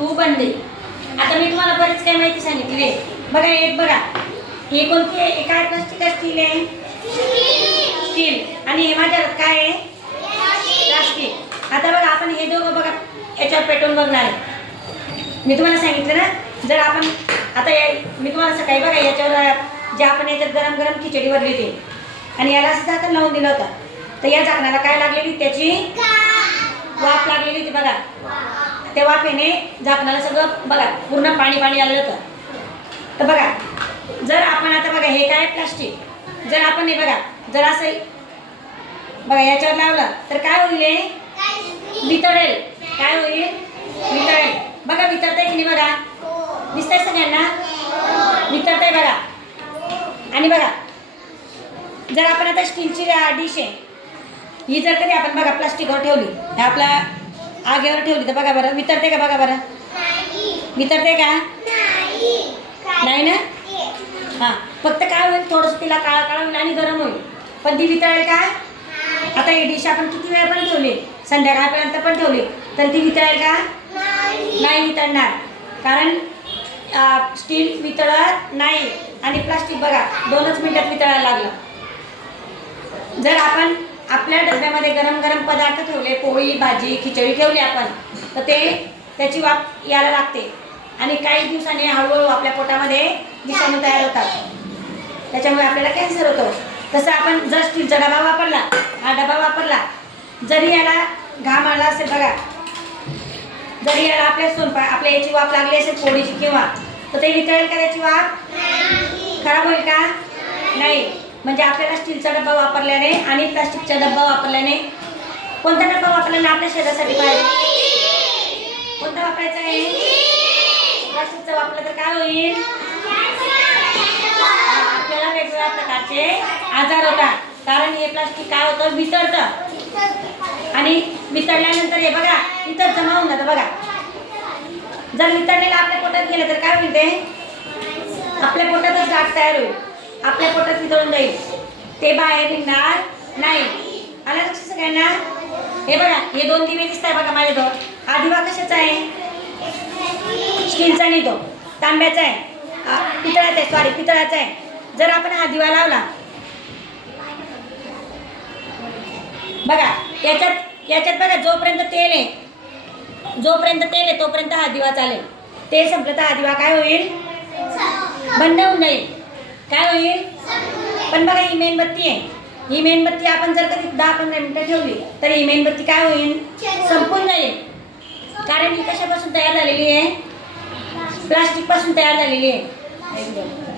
तू बनले आता मी तुम्हाला बरीच काही माहिती सांगितली आहे. बघा एक बघा. हे कोणती आहे? हे काय प्लास्टिक स्टील आहे? स्टील. आणि हे माझ्या काय आहे? प्लास्टिक. आता बघा आपण हे दोघं बघा याच्यावर पेटवून बघणार आहे. मी तुम्हाला सांगितलं ना जर आपण आता या मी तुम्हाला सकाळी बघा याच्यावर जे आपण याच्यात गरम गरम खिचडी भरली ते आणि याला असं झाकण लावून दिलं होतं. तर या झाकणाला काय लागलेली? त्याची वाफ लागलेली होती बघा. त्या वाफेने झाकणाला सगळं बघा पूर्ण पाणी पाणी आलेलं होतं. तर बघा जर आपण आता बघा हे काय प्लास्टिक? जर आपण हे बघा जर असं बघा याच्यावर लावलं तर काय होईल हे? वितळेल. काय होईल? वितळेल. बघा वितळतंय की नाही बघा? दिसतंय सगळ्यांना? वितळतंय बघा. आणि बघा जर आपण आता स्टीलची डिश आहे ही जर कधी आपण बघा प्लास्टिकवर ठेवली आपल्या आगेवर ठेवली तर बघा बरं. वितरते का बघा बरं? वितरते का? नाही ना? हां. फक्त काय होईल? थोडंसं तिला काळा काळा होईल आणि गरम होईल. पण ती वितळेल का? आता ही डिश आपण किती वेळ पण ठेवली संध्याकाळपर्यंत पण ठेवली तर ती वितळेल का? नाही वितळणार. कारण स्टील वितळत नाही. आणि प्लास्टिक बघा दोनच मिनिटात वितळायला लागलं. जर आपण आपल्या डब्यामध्ये गरम गरम पदार्थ ठेवले पोळी भाजी खिचडी ठेवली आपण तर ते त्याची वाफ यायला लागते. आणि काही दिवसांनी हळूहळू आपल्या पोटामध्ये विषाणू तयार होतात. त्याच्यामुळे आपल्याला कॅन्सर होतो. तसं आपण जर स्टीलचा डबा वापरला हा डबा वापरला जरी याला घाम आला असेल बघा जरी याला आपल्या स्वयंपाक आपल्या याची वाफ लागली असेल पोळीची किंवा तर ते वितळेल का त्याची वाफ? खराब होईल का? नाही. म्हणजे आपल्याला स्टीलचा डब्बा वापरल्याने आणि प्लास्टिकचा डब्बा वापरल्याने कोणता डब्बा वापरल्याने आपल्या शरीरासाठी पाहिजे कोणता वापरायचा आहे? प्लास्टिकचा वापरला तर काय होईल? आपल्याला वेगवेगळ्या प्रकारचे आजार होतात. कारण हे प्लास्टिक काय होतं? वितळतं. आणि वितळल्यानंतर हे बघा इतर जमा होऊन जातं बघा. जर वितळलेलं आपल्या पोटात गेलं तर काय होईल ते? आपल्या पोटातच गाठ तयार होईल. आपल्या पोटात वितळून जाईल. ते बाहेर निघणार नाही. आला लक्ष सगळ्यांना? हे बघा हे दोन दिवे दिसत आहे बघा माझ्या तो हा दिवा कशाचा आहे? स्टीलचा नाही तो. तांब्याचा आहे. पितळाचा आहे सॉरी पितळाचा आहे. जर आपण हा दिवा लावला बघा याच्यात याच्यात बघा जोपर्यंत तेल आहे जोपर्यंत तेल आहे तोपर्यंत हा दिवा चालेल. ते संपलं तर हा दिवा काय होईल? बंद होऊन जाईल. काय होईल? पण बघा ही मेणबत्ती आहे. ही मेणबत्ती आपण जर कधी दहा पंधरा मिनटं ठेवली तर ही मेणबत्ती काय होईल? संपून जाईल. कारण ही कशापासून तयार झालेली आहे? प्लास्टिकपासून तयार झालेली आहे.